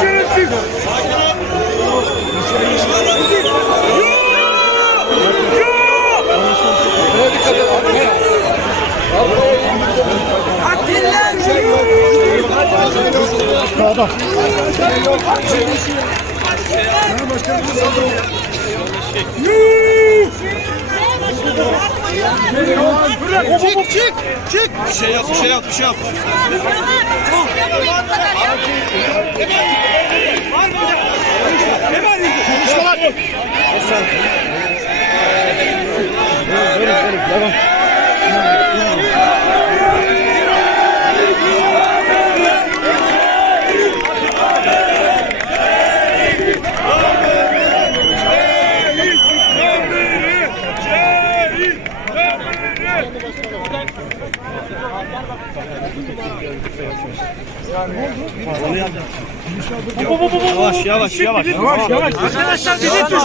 Şerefsiz! Çık çık çık. Bir şey yap bir şey yap bir şey yap. Yavaş yavaş yavaş. Arkadaşlar bir